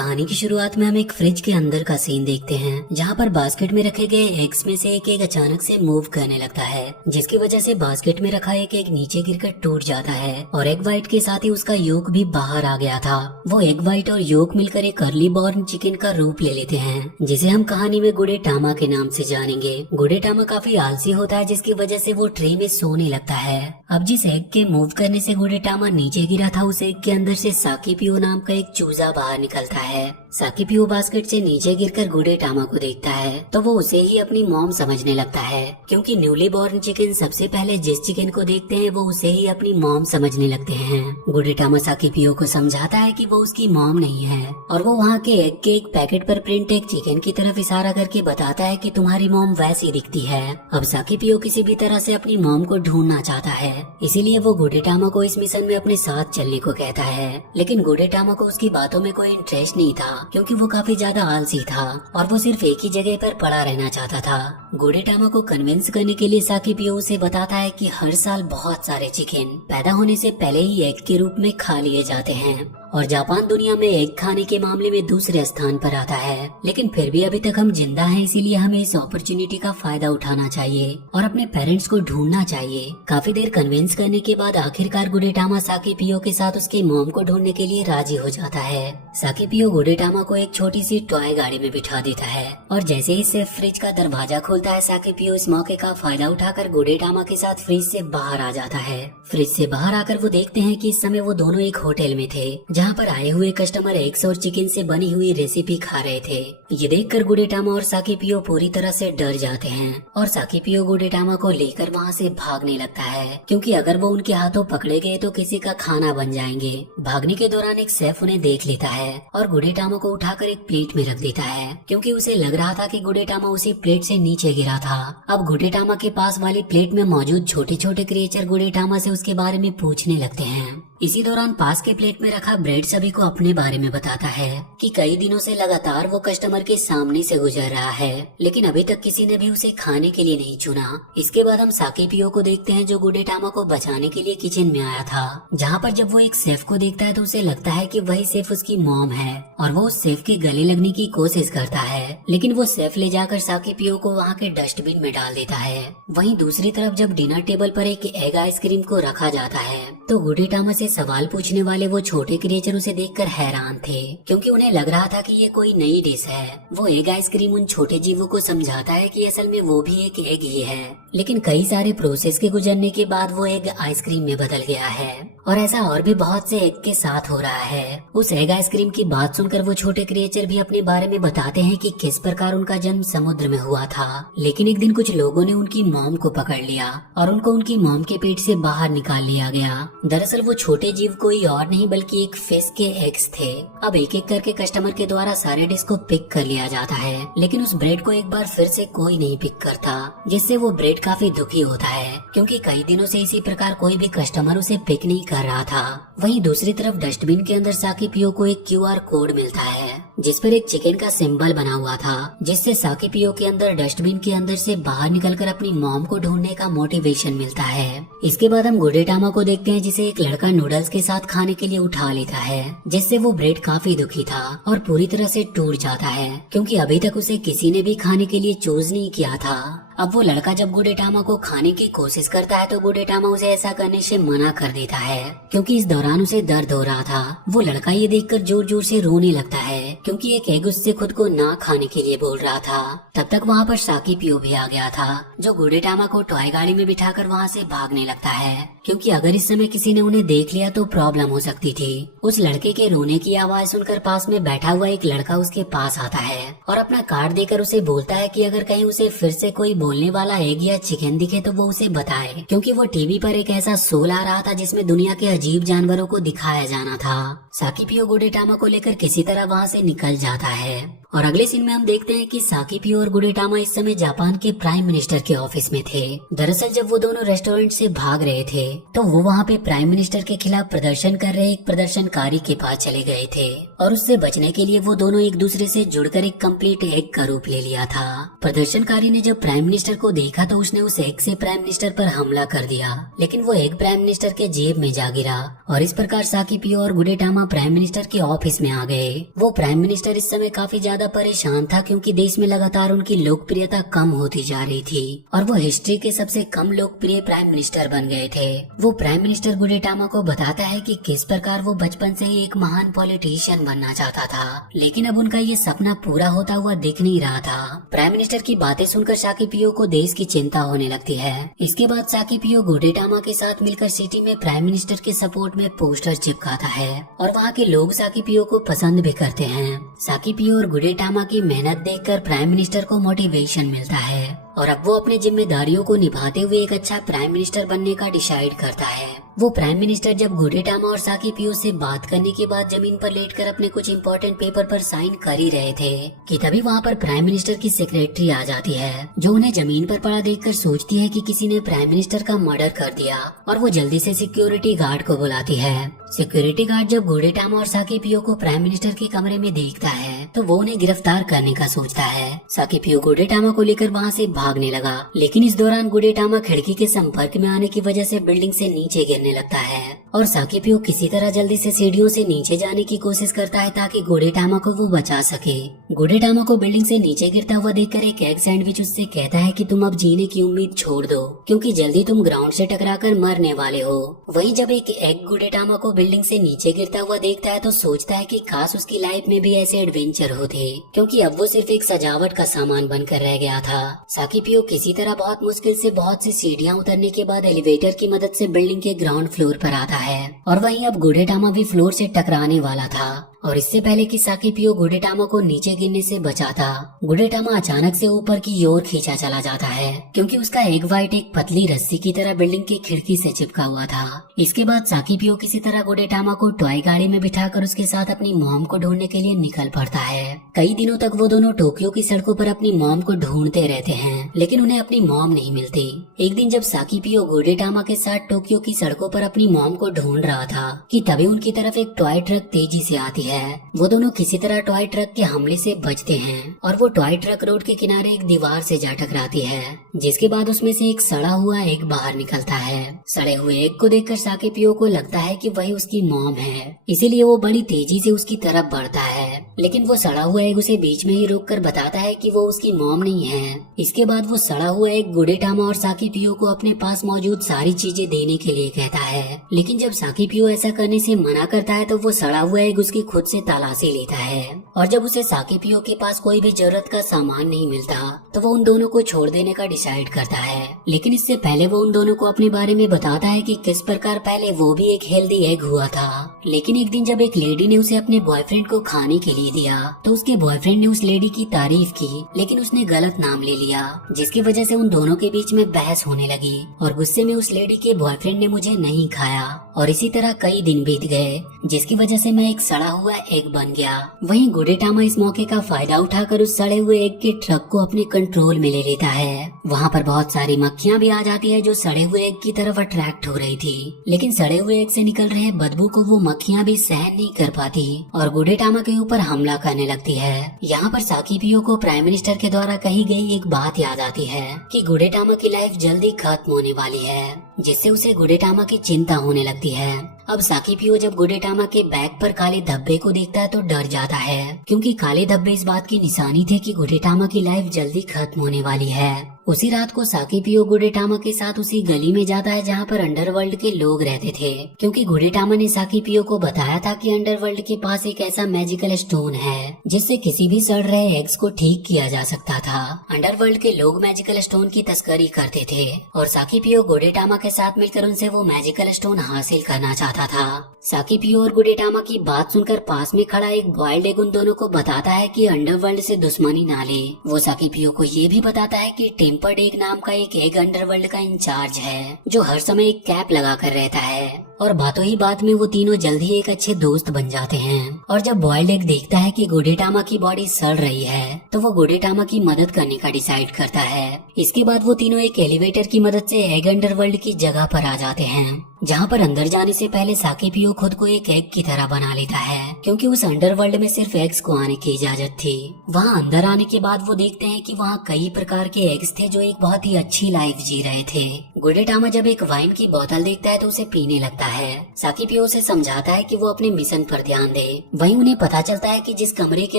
कहानी की शुरुआत में हम एक फ्रिज के अंदर का सीन देखते हैं, जहाँ पर बास्केट में रखे गए एग्स में से एक अचानक से मूव करने लगता है, जिसकी वजह से बास्केट में रखा एक नीचे गिरकर टूट जाता है और एग वाइट के साथ ही उसका योक भी बाहर आ गया था। वो एग वाइट और योक मिलकर एक अर्ली बॉर्न चिकन का रूप ले लेते हैं, जिसे हम कहानी में गुडेटामा के नाम से जानेंगे। गुडेटामा काफी आलसी होता है, जिसकी वजह से वो ट्रे में सोने लगता है। अब जिस एग के मूव करने से गुडेटामा नीचे गिरा था, उस एग के अंदर से साकीपियो नाम का एक चूजा बाहर निकलता है। साकीपियो बास्केट से नीचे गिरकर गुडेटामा को देखता है तो वो उसे ही अपनी मॉम समझने लगता है, क्योंकि न्यूली बॉर्न चिकन सबसे पहले जिस चिकन को देखते हैं वो उसे ही अपनी मॉम समझने लगते हैं। गुडेटामा साकीपियो को समझाता है कि वो उसकी मॉम नहीं है और वो वहाँ के एग के एक पैकेट पर प्रिंट एक चिकन की तरफ इशारा करके बताता है कि तुम्हारी मॉम वैसी दिखती है। अब साकीपियो किसी भी तरह से अपनी मॉम को ढूंढना चाहता है, इसीलिए वो गुडेटामा को इस मिशन में अपने साथ चलने को कहता है। लेकिन गुडेटामा को उसकी बातों में कोई इंटरेस्ट नहीं था, क्योंकि वो काफी ज्यादा आलसी था और वो सिर्फ एक ही जगह पर पड़ा रहना चाहता था। गुडेटामा को कन्विंस करने के लिए साकीपियो उसे बताता है कि हर साल बहुत सारे चिकन पैदा होने से पहले ही एग के रूप में खा लिए जाते हैं और जापान दुनिया में एग खाने के मामले में दूसरे स्थान पर आता है। लेकिन फिर भी अभी तक हम जिंदा हैं, इसीलिए हमें इस अपॉर्चुनिटी का फायदा उठाना चाहिए और अपने पेरेंट्स को ढूंढना चाहिए। काफी देर कन्विंस करने के बाद आखिरकार गुडेटामा साकीपियो के साथ उसकी मॉम को ढूंढने के लिए राजी हो जाता है। साकीपियो गुडेटामा को एक छोटी सी टॉय गाड़ी में बिठा देता है और जैसे ही से फ्रिज का दरवाजा खोलता है, साकीपियो इस मौके का फायदा उठाकर गुडेटामा के साथ फ्रिज से बाहर आ जाता है। फ्रिज से बाहर आकर वो देखते हैं कि इस समय वो दोनों एक होटल में थे, जहाँ पर आए हुए कस्टमर एग्स और चिकन से बनी हुई रेसिपी खा रहे थे। ये देखकर गुडेटामा और साकीपियो पूरी तरह से डर जाते हैं और साकीपियो गुडेटामा को लेकर वहाँ से भागने लगता है, क्योंकि अगर वो उनके हाथों पकड़े गए तो किसी का खाना बन जाएंगे। भागने के दौरान एक शेफ उन्हें देख लेता है और गुडेटामा को उठाकर एक प्लेट में रख देता है, क्योंकि उसे लग रहा था कि गुडेटामा उसी प्लेट से नीचे गिरा था। अब गुडेटामा के पास वाली प्लेट में मौजूद छोटे छोटे क्रिएचर गुडेटामा से उसके बारे में पूछने लगते हैं। इसी दौरान पास के प्लेट में रखा ब्रेड सभी को अपने बारे में बताता है कि कई दिनों से लगातार वो कस्टमर के सामने से गुजर रहा है, लेकिन अभी तक किसी ने भी उसे खाने के लिए नहीं चुना। इसके बाद हम साकीपियो को देखते हैं, जो गुडेटामा को बचाने के लिए किचन में आया था, जहाँ पर जब वो एक शेफ को देखता है तो उसे लगता है कि वही शेफ उसकी मॉम है और वो उस शेफ के गले लगने की कोशिश करता है, लेकिन वो शेफ ले जाकर साकीपियो को वहाँ के डस्टबिन में डाल देता है। वहीं दूसरी तरफ जब डिनर टेबल पर एक एग आइसक्रीम को रखा जाता है तो गुडेटामा से सवाल पूछने वाले वो छोटे क्रिएचर उसे देखकर हैरान थे, क्योंकि उन्हें लग रहा था कि ये कोई नई डिश है। वो एग आइसक्रीम उन छोटे जीवों को समझाता है कि असल में वो भी एक एग ही है, लेकिन कई सारे प्रोसेस के गुजरने के बाद वो एग आइसक्रीम में बदल गया है और ऐसा और भी बहुत से एग के साथ हो रहा है। उस एग आइसक्रीम की बात सुनकर वो छोटे क्रिएचर भी अपने बारे में बताते हैं कि किस प्रकार उनका जन्म समुद्र में हुआ था, लेकिन एक दिन कुछ लोगों ने उनकी मॉम को पकड़ लिया और उनको उनकी मॉम के पेट से बाहर निकाल लिया गया। दरअसल वो छोटे जीव कोई और नहीं बल्कि एक फिश के एग्स थे। अब एक एक करके कस्टमर के द्वारा सारे डिश को पिक कर लिया जाता है, लेकिन उस ब्रेड को एक बार फिर से कोई नहीं पिक करता, जिससे वो ब्रेड काफी दुखी होता है, क्योंकि कई दिनों से इसी प्रकार कोई भी कस्टमर उसे पिक नहीं कर रहा था। वहीं दूसरी तरफ डस्टबिन के अंदर साकीपियो को एक QR कोड मिलता है, जिस पर एक चिकन का सिंबल बना हुआ था, जिससे साकीपियो के अंदर डस्टबिन के अंदर से बाहर निकलकर अपनी मॉम को ढूंढने का मोटिवेशन मिलता है। इसके बाद हम गुडेटामा को देखते हैं, जिसे एक लड़का नूडल्स के साथ खाने के लिए उठा लेता है, जिससे वो ब्रेड काफी दुखी था और पूरी तरह से टूट जाता है, क्योंकि अभी तक उसे किसी ने भी खाने के लिए चूज नहीं किया था। अब वो लड़का जब गुडेटामा को खाने की कोशिश करता है तो गुडेटामा उसे ऐसा करने से मना कर देता है, क्योंकि इस दौरान उसे दर्द हो रहा था। वो लड़का ये देखकर जोर जोर से रोने लगता है, क्योंकि एक एग उससे खुद को ना खाने के लिए बोल रहा था। तब तक वहाँ पर साकीपियो भी आ गया था, जो गुडेटामा को टॉय गाड़ी में बिठाकर वहाँ से भागने लगता है, क्योंकि अगर इस समय किसी ने उन्हें देख लिया तो प्रॉब्लम हो सकती थी। उस लड़के के रोने की आवाज सुनकर पास में बैठा हुआ एक लड़का उसके पास आता है और अपना कार्ड देकर उसे बोलता है कि अगर कहीं उसे फिर से कोई बोलने वाला एग या चिकन दिखे तो वो उसे बताए, क्योंकि वो टीवी पर एक ऐसा शो ला रहा था जिसमें दुनिया के अजीब जानवरों को दिखाया जाना था। साकीपियो गुडेटामा को लेकर किसी तरह वहाँ से निकल जाता है और अगले सीन में हम देखते हैं कि साकीपियो और गुडेटामा इस समय जापान के प्राइम मिनिस्टर के ऑफिस में थे। दरअसल जब वो दोनों रेस्टोरेंट से भाग रहे थे तो वो वहाँ पे प्राइम मिनिस्टर के खिलाफ प्रदर्शन कर रहे एक प्रदर्शनकारी के पास चले गए थे और उससे बचने के लिए वो दोनों एक दूसरे से जुड़कर एक कंप्लीट एग का रूप ले लिया था। प्रदर्शनकारी ने जब प्राइम मिनिस्टर को देखा तो उसने उस एग से प्राइम मिनिस्टर पर हमला कर दिया, लेकिन वो एग प्राइम मिनिस्टर के जेब में जा गिरा और इस प्रकार साकीपियो और गुडेटामा प्राइम मिनिस्टर के ऑफिस में आ गए। वो प्राइम प्राइम मिनिस्टर इस समय काफी ज्यादा परेशान था क्योंकि देश में लगातार उनकी लोकप्रियता कम होती जा रही थी और वो हिस्ट्री के सबसे कम लोकप्रिय प्राइम मिनिस्टर बन गए थे। वो प्राइम मिनिस्टर गुडेटामा को बताता है कि किस प्रकार वो बचपन से ही एक महान पॉलिटिशियन बनना चाहता था, लेकिन अब उनका ये सपना पूरा होता हुआ दिख नहीं रहा था। प्राइम मिनिस्टर की बातें सुनकर साकिपियो को देश की चिंता होने लगती है। इसके बाद साकिपियो गुडेटामा के साथ मिलकर सिटी में प्राइम मिनिस्टर के सपोर्ट में पोस्टर चिपकाता है और वहाँ के लोग साकिपियो को पसंद भी करते हैं। साकिपियो और गुडेटामा की मेहनत देखकर प्राइम मिनिस्टर को मोटिवेशन मिलता है और अब वो अपने जिम्मेदारियों को निभाते हुए एक अच्छा प्राइम मिनिस्टर बनने का डिसाइड करता है। वो प्राइम मिनिस्टर जब गुडेटामा और साकिपियो से बात करने के बाद जमीन पर लेटकर अपने कुछ इम्पोर्टेंट पेपर पर साइन कर ही रहे थे कि तभी वहाँ पर प्राइम मिनिस्टर की सेक्रेटरी आ जाती है, जो उन्हें जमीन पर पड़ा देखकर सोचती है कि किसी ने प्राइम मिनिस्टर का मर्डर कर दिया और वो जल्दी से सिक्योरिटी गार्ड को बुलाती है। सिक्योरिटी गार्ड जब गुडेटामा और साकिपियो को प्राइम मिनिस्टर के कमरे में देखता है तो वो उन्हें गिरफ्तार करने का सोचता है। साकिपियो गुडेटामा को लेकर वहाँ से भागने लगा, लेकिन इस दौरान गुडेटामा खिड़की के संपर्क में आने की वजह से बिल्डिंग से नीचे गिरने लगता है और साकिपियो किसी तरह जल्दी से सीढ़ियों से नीचे जाने की कोशिश करता है ताकि गुडेटामा को वो बचा सके। गुडेटामा को बिल्डिंग से नीचे गिरता हुआ देखकर एक एग सैंडविच उससे कहता है कि तुम अब जीने की उम्मीद छोड़ दो क्योंकि जल्दी तुम ग्राउंड से टकराकर मरने वाले हो। वहीं जब एक एग गुडेटामा को बिल्डिंग से नीचे गिरता हुआ देखता है तो सोचता है कि काश उसकी लाइफ में भी ऐसे एडवेंचर होते, क्योंकि अब वो सिर्फ एक सजावट का सामान बनकर रह गया था। साकिपियो किसी तरह बहुत मुश्किल से बहुत सी सीढ़ियां उतरने के बाद एलिवेटर की मदद से बिल्डिंग के ग्राउंड फ्लोर पर आता है और वहीं अब गुडेटामा भी फ्लोर से टकराने वाला था और इससे पहले कि साकिपियो गुडेटामा को नीचे गिरने से बचाता, गुडेटामा अचानक से ऊपर की ओर खींचा चला जाता है क्योंकि उसका एग वाइट एक पतली रस्सी की तरह बिल्डिंग की खिड़की से चिपका हुआ था। इसके बाद साकिपियो किसी तरह गुडेटामा को टॉय गाड़ी में बिठाकर उसके साथ अपनी मॉम को ढूंढने के लिए निकल पड़ता है। कई दिनों तक वो दोनों टोक्यो की सड़कों पर अपनी मॉम को ढूंढते रहते हैं, लेकिन उन्हें अपनी मॉम नहीं मिलती। एक दिन जब साकिपियो गुडेटामा के साथ टोक्यो की सड़कों पर अपनी मॉम को ढूंढ रहा था कि तभी उनकी तरफ एक टॉय ट्रक तेजी से आती है। वो दोनों किसी तरह टॉय ट्रक के हमले से बचते हैं और वो टॉय ट्रक रोड के किनारे एक दीवार से जा टकराती है, जिसके बाद उसमें से एक सड़ा हुआ एग बाहर निकलता है। सड़े हुए एग को देखकर साकिपियो को लगता है कि वही उसकी मॉम है, इसीलिए वो बड़ी तेजी से उसकी तरफ बढ़ता है, लेकिन वो सड़ा हुआ एग उसे बीच में ही रोककर बताता है कि वो उसकी मॉम नहीं है। इसके बाद वो सड़ा हुआ एग गुडेटामा और साकिपियो को अपने पास मौजूद सारी चीजें देने के लिए कहता है, लेकिन जब साकिपियो ऐसा करने से मना करता है तो वो सड़ा हुआ एग उसकी खुद से तलाशी लेता है और जब उसे साकिपियो के पास कोई भी जरूरत का सामान नहीं मिलता तो वो उन दोनों को छोड़ देने का डिसाइड करता है। लेकिन इससे पहले वो उन दोनों को अपने बारे में बताता है कि किस प्रकार पहले वो भी एक हेल्दी एग हुआ था। लेकिन एक दिन जब एक लेडी ने उसे अपने बॉयफ्रेंड को खाने के लिए दिया तो उसके बॉयफ्रेंड ने उस लेडी की तारीफ की, लेकिन उसने गलत नाम ले लिया, जिसकी वजह से उन दोनों के बीच में बहस होने लगी और गुस्से में उस लेडी के बॉयफ्रेंड ने मुझे नहीं खाया और इसी तरह कई दिन बीत गए, जिसकी वजह से मैं एक सड़ा हुआ एग बन गया। वहीं गुडेटामा इस मौके का फायदा उठाकर उस सड़े हुए एग के ट्रक को अपने कंट्रोल में ले लेता है। वहाँ पर बहुत सारी मक्खियाँ भी आ जाती है जो सड़े हुए एग की तरफ अट्रैक्ट हो रही थी, लेकिन सड़े हुए एग से निकल रहे बदबू को वो मक्खियाँ भी सहन नहीं कर पाती और गुडेटामा के ऊपर हमला करने लगती है। यहाँ पर साकिपियो को प्राइम मिनिस्टर के द्वारा कही गई एक बात याद आती है कि गुडेटामा की लाइफ जल्दी खत्म होने वाली है, जिससे उसे गुडेटामा की चिंता होने लगती है। अब साकिपियो जब गुडेटामा के बैग पर काले धब्बे को देखता है तो डर जाता है, क्योंकि काले धब्बे इस बात की निशानी थे कि गुडेटामा की लाइफ जल्दी खत्म होने वाली है। उसी रात को साकिपियो गुडेटामा के साथ उसी गली में जाता है जहाँ पर अंडरवर्ल्ड के लोग रहते थे, क्योंकि गुडेटामा ने साकिपियो को बताया था कि अंडरवर्ल्ड के पास एक ऐसा मैजिकल स्टोन है जिससे किसी भी सड़ रहे एग्स को ठीक किया जा सकता था। अंडरवर्ल्ड के लोग मैजिकल स्टोन की तस्करी करते थे और साकिपियो गुडेटामा के साथ मिलकर उनसे वो मैजिकल स्टोन हासिल करना चाहता था। साकिपियो और गुडेटामा की बात सुनकर पास में खड़ा एक बॉइल्ड एग उन दोनों को बताता है कि अंडरवर्ल्ड से दुश्मनी ना ले। वो साकिपियो को ये भी बताता है कि टेम्पर्ड एग नाम का एक एग अंडरवर्ल्ड का इंचार्ज है जो हर समय एक कैप लगा कर रहता है, और बातों ही बात में वो तीनों जल्द ही एक अच्छे दोस्त बन जाते हैं। और जब बॉइल्ड एग देखता है कि गुडेटामा की बॉडी सड़ रही है तो वो गुडेटामा की मदद करने का डिसाइड करता है। इसके बाद वो तीनों एक एलिवेटर की मदद से एग अंडरवर्ल्ड की जगह पर आ जाते हैं जहाँ पर अंदर जाने से पहले साकीपियो खुद को एक एग की तरह बना लेता है, क्योंकि उस अंडरवर्ल्ड में सिर्फ एग्स को आने की इजाजत थी। वहाँ अंदर आने के बाद वो देखते हैं कि वहाँ कई प्रकार के एग्स थे जो एक बहुत ही अच्छी लाइफ जी रहे थे। गुडेटामा जब एक वाइन की बोतल देखता है तो उसे पीने लगता है। साकीपियो उसे समझाता है कि वो अपने मिशन पर ध्यान दे। वहीं उन्हें पता चलता है कि जिस कमरे के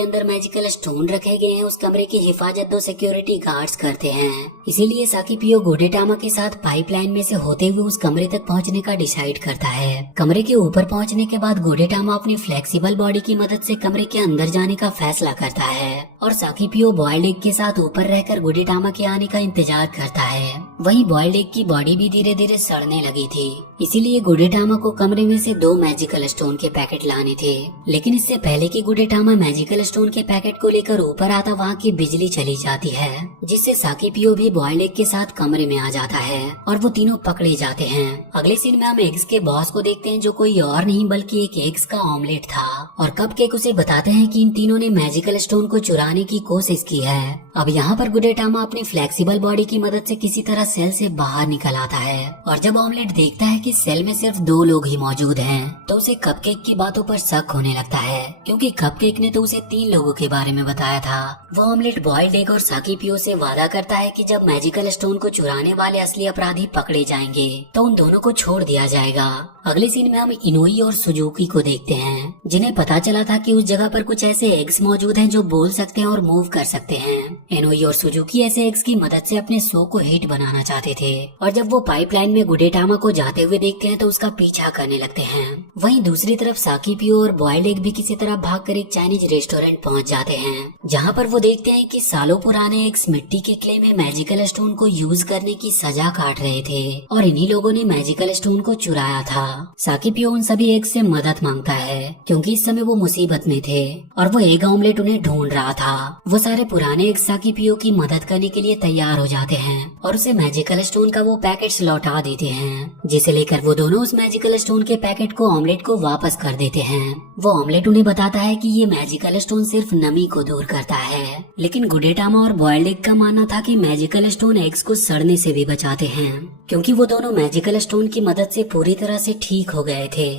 अंदर मैजिकल स्टोन रखे गए हैं उस कमरे की हिफाजत 2 सिक्योरिटी गार्ड्स करते हैं। इसीलिए साकीपियो गुडेटामा के साथ पाइपलाइन में से होते हुए उस कमरे तक पहुंचने का डिसाइड करता है। कमरे के ऊपर पहुंचने के बाद गुडेटामा अपनी फ्लेक्सिबल बॉडी की मदद से कमरे के अंदर जाने का फैसला करता है और साकीपियो बॉयल्ड एग के साथ ऊपर रहकर गुडेटामा के आने का इंतजार करता है। वहीं बॉयल्ड एग की बॉडी भी धीरे धीरे सड़ने लगी थी, इसीलिए गुडेटामा को कमरे में से 2 मैजिकल स्टोन के पैकेट लाने थे। लेकिन इससे पहले कि गुडेटामा मैजिकल स्टोन के पैकेट को लेकर ऊपर आता, वहाँ की बिजली चली जाती है, जिससे साकीपियो भी बॉयल्ड एग के साथ कमरे में आ जाता है और वो तीनों पकड़े जाते हैं। अगले सीन में हम एग्स के बॉस को देखते हैं, जो कोई और नहीं बल्कि एक एग्स का ऑमलेट था और कपकेक उसे बताते हैं कि इन तीनों ने मैजिकल स्टोन को चुराने की कोशिश की है। अब यहाँ पर गुडेटामा अपनी फ्लेक्सिबल बॉडी की मदद से किसी तरह सेल से बाहर निकल आता है और जब ऑमलेट देखता है कि सेल में सिर्फ 2 लोग ही मौजूद हैं, तो उसे कपकेक की बातों पर शक होने लगता है, क्योंकि कपकेक ने तो उसे 3 लोगों के बारे में बताया था। वो ऑमलेट बॉयल्ड एग और साकीपियो से वादा करता है कि जब मैजिकल स्टोन को चुराने वाले असली अपराधी पकड़े जाएंगे तो उन दोनों को छोड़ दिया जाएगा। अगले सीन में हम इनोई और सुजुकी को देखते हैं, जिन्हें पता चला था कि उस जगह पर कुछ ऐसे एग्स मौजूद हैं जो बोल सकते हैं और मूव कर सकते हैं। इनोई और सुजुकी ऐसे एग्स की मदद से अपने शो को हिट बनाना चाहते थे और जब वो पाइपलाइन में गुडेटामा को जाते हुए देखते हैं तो उसका पीछा करने लगते हैं। वहीं दूसरी तरफ साकीपियो और बॉयल्ड एग भी किसी तरह भागकर एक चाइनीज रेस्टोरेंट पहुंच जाते हैं, जहां पर वो देखते हैं कि सालों पुराने एग्स मिट्टी के क्ले में मैजिकल स्टोन को यूज करने की सजा काट रहे थे और इन्हीं लोगों ने मैजिकल स्टोन को चुराया था। साकीपियो उन सभी एग्स से मदद मांगता है, क्योंकि इस समय वो मुसीबत में थे और वो एग ऑमलेट उन्हें ढूंढ रहा था। वो सारे पुराने एग्स साकीपियो की मदद करने के लिए तैयार हो जाते हैं और उसे मैजिकल स्टोन का वो पैकेट लौटा देते हैं, जिसे लेकर वो दोनों उस मैजिकल स्टोन के पैकेट को ऑमलेट को वापस कर देते हैं। वो ऑमलेट उन्हें बताता है कि ये मैजिकल स्टोन सिर्फ नमी को दूर करता है, लेकिन गुडेटामा और बॉयल्ड एग का मानना था कि मैजिकल स्टोन एग्स को सड़ने से भी बचाते हैं, क्योंकि वो दोनों मैजिकल स्टोन की मदद से पूरी तरह से ठीक हो गए थे।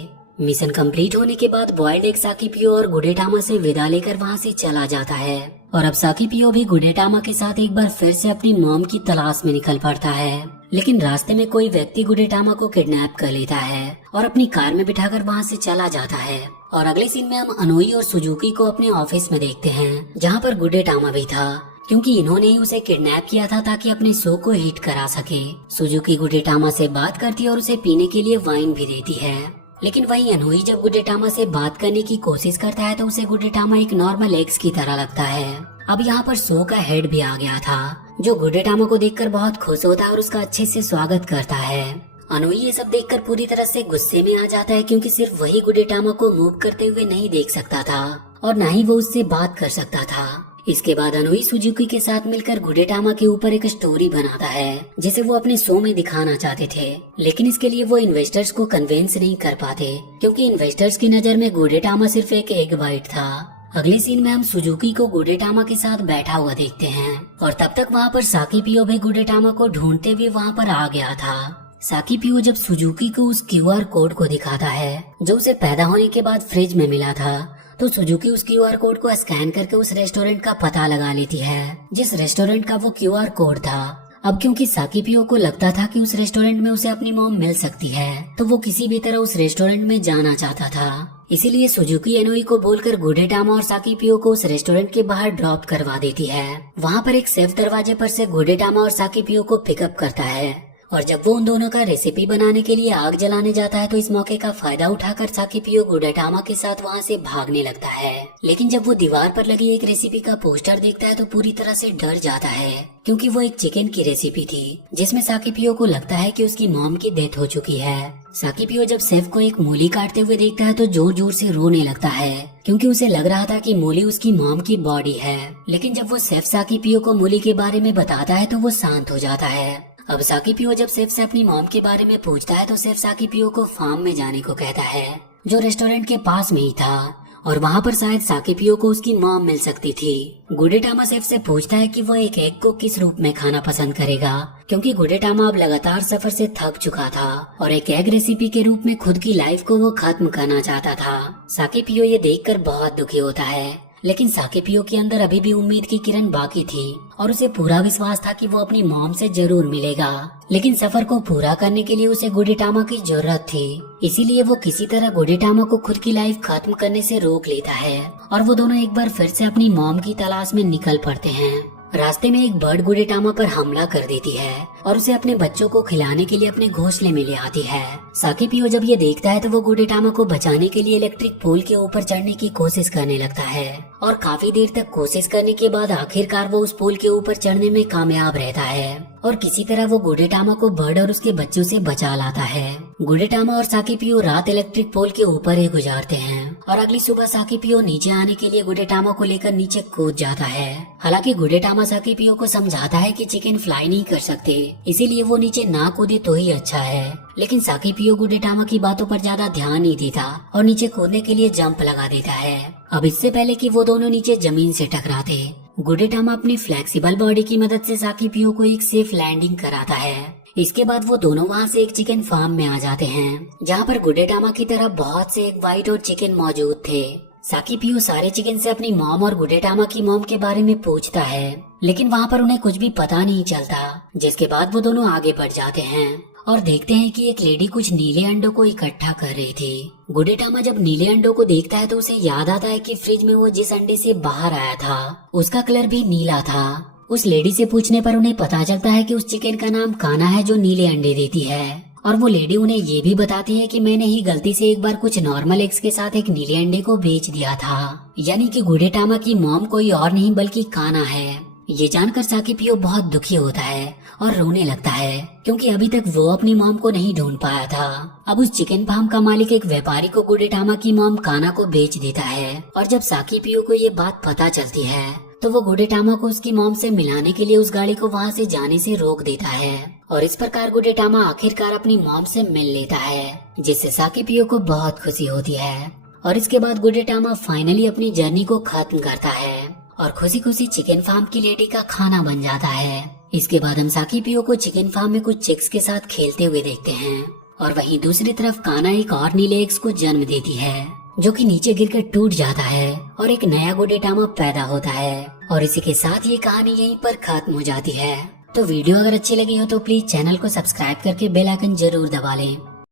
मिशन कंप्लीट होने के बाद बॉयल्ड एग साकीपियो और गुडेटामा से विदा लेकर वहाँ से चला जाता है और अब साकीपियो भी गुडेटामा के साथ एक बार फिर से अपनी मॉम की तलाश में निकल पड़ता है। लेकिन रास्ते में कोई व्यक्ति गुडेटामा को किडनैप कर लेता है और अपनी कार में बिठाकर वहाँ से चला जाता है। और अगले सीन में हम अनोई और सुजुकी को अपने ऑफिस में देखते हैं, जहाँ पर गुडेटामा भी था, क्योंकि इन्होंने ही उसे किडनैप किया था ताकि अपने शो को हिट करा सके। सुजुकी गुडेटामा से बात करती है और उसे पीने के लिए वाइन भी देती है, लेकिन वहीं अनोई जब गुडेटामा से बात करने की कोशिश करता है तो उसे गुडेटामा एक नॉर्मल एग्स की तरह लगता है। अब यहाँ पर शो का हेड भी आ गया था, जो गुडेटामा को देखकर बहुत खुश होता है और उसका अच्छे से स्वागत करता है। अनोई ये सब देखकर पूरी तरह से गुस्से में आ जाता है, क्योंकि सिर्फ वही गुडेटामा को मूव करते हुए नहीं देख सकता था और न ही वो उससे बात कर सकता था। इसके बाद अनोई सुजुकी के साथ मिलकर गुडेटामा के ऊपर एक स्टोरी बनाता है, जिसे वो अपने शो में दिखाना चाहते थे, लेकिन इसके लिए वो इन्वेस्टर्स को कन्विंस नहीं कर पाते, क्योंकि इन्वेस्टर्स की नजर में गुडेटामा सिर्फ एक एग वाइट था। अगले सीन में हम सुजुकी को गुडेटामा के साथ बैठा हुआ देखते हैं और तब तक वहाँ पर साकीपियो भी गुडेटामा को ढूंढते हुए वहाँ पर आ गया था। साकीपियो जब सुजुकी को उस क्यूआर कोड को दिखाता है जो उसे पैदा होने के बाद फ्रिज में मिला था, तो सुजुकी उस क्यूआर कोड को स्कैन करके उस रेस्टोरेंट का पता लगा लेती है, जिस रेस्टोरेंट का वो क्यूआर कोड था। अब क्योंकि साकीपियो को लगता था कि उस रेस्टोरेंट में उसे अपनी मॉम मिल सकती है, तो वो किसी भी तरह उस रेस्टोरेंट में जाना चाहता था। इसीलिए सुजुकी एनोई को बोलकर गुडेटामा और साकीपियो को उस रेस्टोरेंट के बाहर ड्रॉप करवा देती है। वहाँ पर एक सेफ दरवाजे पर से गुडेटामा और साकीपियो को पिकअप करता है और जब वो उन दोनों का रेसिपी बनाने के लिए आग जलाने जाता है तो इस मौके का फायदा उठाकर साकीपियो गुडेटामा के साथ वहाँ से भागने लगता है। लेकिन जब वो दीवार पर लगी एक रेसिपी का पोस्टर देखता है तो पूरी तरह से डर जाता है, क्योंकि वो एक चिकन की रेसिपी थी जिसमें साकीपियो को लगता है कि उसकी मॉम की डेथ हो चुकी है। साकीपियो जब शेफ को एक मूली काटते हुए देखता है तो जोर जोर से रोने लगता है, क्योंकि उसे लग रहा था कि मूली उसकी मॉम की बॉडी है। लेकिन जब वो शेफ साकीपियो को मूली के बारे में बताता है तो वो शांत हो जाता है। अब साकीपियो जब शेफ से अपनी मॉम के बारे में पूछता है तो शेफ साकीपियो को फार्म में जाने को कहता है, जो रेस्टोरेंट के पास में ही था, और वहाँ पर शायद साकिपियो को उसकी मॉम मिल सकती थी। गुडेटामा शेफ से पूछता है कि वो एक एग को किस रूप में खाना पसंद करेगा, क्योंकि गुडेटामा अब लगातार सफर से थक चुका था और एक एग रेसिपी के रूप में खुद की लाइफ को वो खत्म करना चाहता था। साकिपियो ये देखकर बहुत दुखी होता है, लेकिन साकिपियो के अंदर अभी भी उम्मीद की किरण बाकी थी और उसे पूरा विश्वास था कि वो अपनी मॉम से जरूर मिलेगा। लेकिन सफर को पूरा करने के लिए उसे गुडेटामा की जरूरत थी, इसीलिए वो किसी तरह गुडेटामा को खुद की लाइफ खत्म करने से रोक लेता है और वो दोनों एक बार फिर से अपनी मॉम की तलाश में निकल पड़ते हैं। रास्ते में एक बर्ड गुडेटामा पर हमला कर देती है और उसे अपने बच्चों को खिलाने के लिए अपने घोंसले में ले आती है। साकिपियो जब ये देखता है तो वो गुडेटामा को बचाने के लिए इलेक्ट्रिक पोल के ऊपर चढ़ने की कोशिश करने लगता है और काफी देर तक कोशिश करने के बाद आखिरकार वो उस पोल के ऊपर चढ़ने में कामयाब रहता है और किसी तरह वो गुडेटामा को बर्ड और उसके बच्चों से बचा लाता है। गुडेटामा और साकिपियो रात इलेक्ट्रिक पोल के ऊपर ही गुजारते हैं और अगली सुबह साकिपियो नीचे आने के लिए गुडेटामा को लेकर नीचे कूद जाता है। हालांकि गुडेटामा साकिपियो को समझाता है कि चिकन फ्लाई नहीं कर सकते, इसीलिए वो नीचे ना कूदे तो ही अच्छा है, लेकिन साकिपियो गुडेटामा की बातों पर ज्यादा ध्यान नहीं देता और नीचे कूदने के लिए जंप लगा देता है। अब इससे पहले कि वो दोनों नीचे जमीन से टकराते, गुडेटामा अपनी फ्लेक्सिबल बॉडी की मदद से साकिपियो को एक सेफ लैंडिंग कराता है। इसके बाद वो दोनों वहाँ से एक चिकन फार्म में आ जाते हैं, जहाँ पर गुडेटामा की तरह बहुत से एग वाइट और चिकन मौजूद थे। साकिपियो सारे चिकन से अपनी मॉम और गुडेटामा की मॉम के बारे में पूछता है, लेकिन वहाँ पर उन्हें कुछ भी पता नहीं चलता, जिसके बाद वो दोनों आगे बढ़ जाते हैं और देखते हैं कि एक लेडी कुछ नीले अंडों को इकट्ठा कर रही थी। गुडेटामा जब नीले अंडों को देखता है तो उसे याद आता है कि फ्रिज में वो जिस अंडे से बाहर आया था उसका कलर भी नीला था। उस लेडी से पूछने पर उन्हें पता चलता है कि उस चिकन का नाम काना है जो नीले अंडे देती है और वो लेडी उन्हें ये भी बताती है कि मैंने ही गलती से एक बार कुछ नॉर्मल एग्स के साथ एक नीले अंडे को बेच दिया था, यानी कि गुडेटामा की मॉम कोई और नहीं बल्कि काना है। ये जानकर साकिपियो बहुत दुखी होता है और रोने लगता है, क्योंकि अभी तक वो अपनी मॉम को नहीं ढूंढ पाया था। अब उस चिकन फार्म का मालिक एक व्यापारी को गुडेटामा की मॉम काना को बेच देता है और जब साकिपियो को ये बात पता चलती है तो वो गुडेटामा को उसकी मॉम से मिलाने के लिए उस गाड़ी को वहाँ से जाने से रोक देता है और इस प्रकार गुडेटामा आखिरकार अपनी मॉम से मिल लेता है, जिससे साकिपियो को बहुत खुशी होती है। और इसके बाद गुडेटामा फाइनली अपनी जर्नी को खत्म करता है और खुशी खुशी चिकन फार्म की लेडी का खाना बन जाता है। इसके बाद हम साकिपियो को चिकन फार्म में कुछ चिक्स के साथ खेलते हुए देखते हैं और वहीं दूसरी तरफ काना एक और नीले एग्स को जन्म देती है, जो कि नीचे गिरकर टूट जाता है और एक नया गुडेटामा पैदा होता है। और इसी के साथ ये कहानी यहीं पर खत्म हो जाती है। तो वीडियो अगर अच्छी लगी हो तो प्लीज चैनल को सब्सक्राइब करके बेल आइकन जरूर दबा लें।